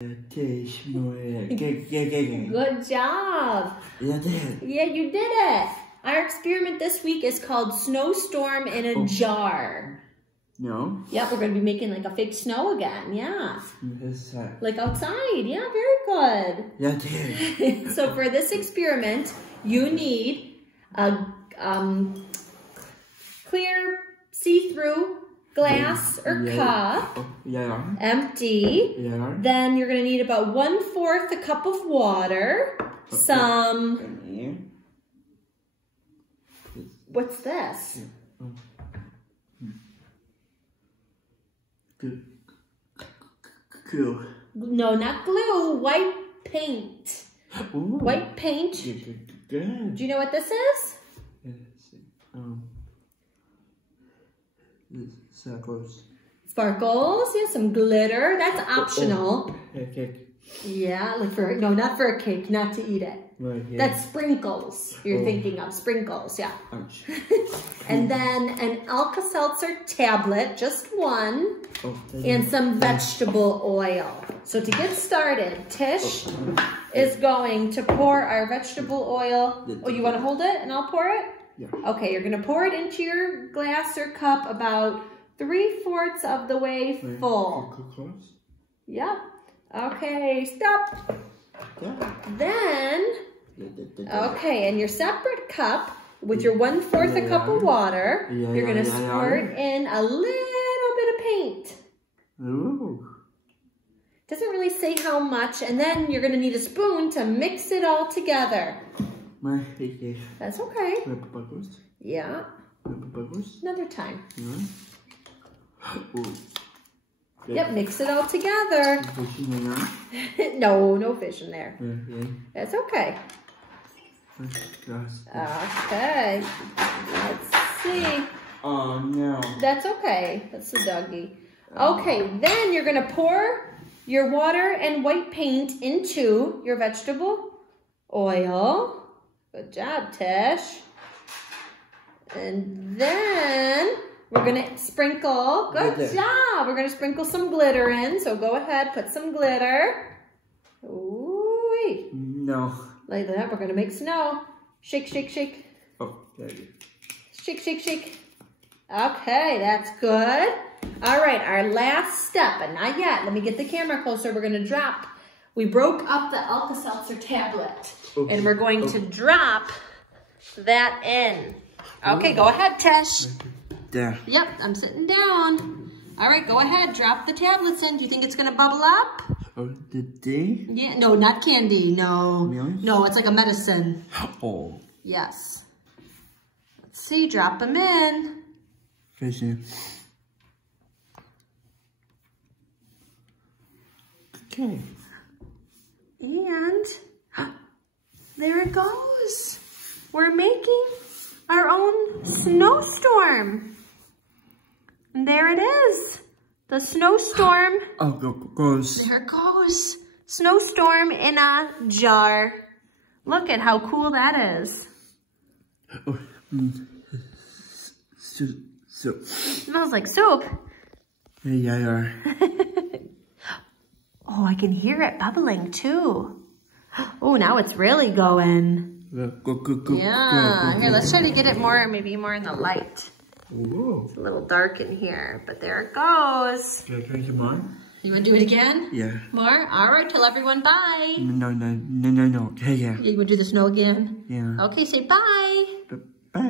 Good job. Yeah, you did it. Our experiment this week is called Snowstorm in a Jar. No. Yep, we're going to be making like a fake snow again. Yeah. Like outside. Yeah, very good. Yeah, So for this experiment, you need a clear, see-through glass or cup, empty. Then you're going to need about 1/4 a cup of water, some, what's this? Glue. No, not glue, white paint. Ooh. White paint. Good. Do you know what this is? Sparkles. Sparkles, yeah, some glitter. That's optional. Cake. Yeah, like for, no, not for a cake, not to eat it. Right, yeah. That's sprinkles you're thinking of, sprinkles, yeah. Ouch. And then an Alka-Seltzer tablet, just one, and some vegetable oil. So to get started, Tish is going to pour our vegetable oil. Oh, you want to hold it and I'll pour it? Yeah. Okay, you're going to pour it into your glass or cup about 3/4 of the way full. Close. Yeah. Okay, stop. Yeah. Then, okay, in your separate cup, with your 1/4 a cup of water, you're going to squirt in a little bit of paint. Ooh. Doesn't really say how much, and then you're going to need a spoon to mix it all together. That's okay. Yeah. Another time. Yep, mix it all together. No fish in there. That's okay. Okay. Let's see. Oh, no. That's okay. That's the doggy. Okay, then you're going to pour your water and white paint into your vegetable oil. Good job, Tish. And then we're going to sprinkle. Good job. We're going to sprinkle some glitter in. So go ahead, put some glitter. Ooh. No. Like that. We're going to make snow. Shake, shake, shake. Oh, there you go. Shake, shake, shake. Okay, that's good. All right, our last step, but not yet. Let me get the camera closer. We're going to drop. We broke up the Alka-Seltzer tablet, and we're going to drop that in. Okay, go ahead, Tish. There. Yep, I'm sitting down. All right, go ahead. Drop the tablets in. Do you think it's going to bubble up? Oh, did they? Yeah, no, not candy. No. Really? No, it's like a medicine. Oh. Yes. Let's see. Drop them in. Fishing. Okay. And there it goes. We're making our own snowstorm. And there it is. The snowstorm. Oh, goes. There it goes. Snowstorm in a jar. Look at how cool that is. Oh, soup. Smells like soup. Yeah. Oh, I can hear it bubbling too. Oh, now it's really going. Yeah. Here, let's try to get it maybe more in the light. Whoa. It's a little dark in here, but there it goes. Can I try some more? You want to do it again? Yeah. More? All right, tell everyone bye. No. Okay, yeah. You want to do the snow again? Yeah. Okay, say bye. Bye,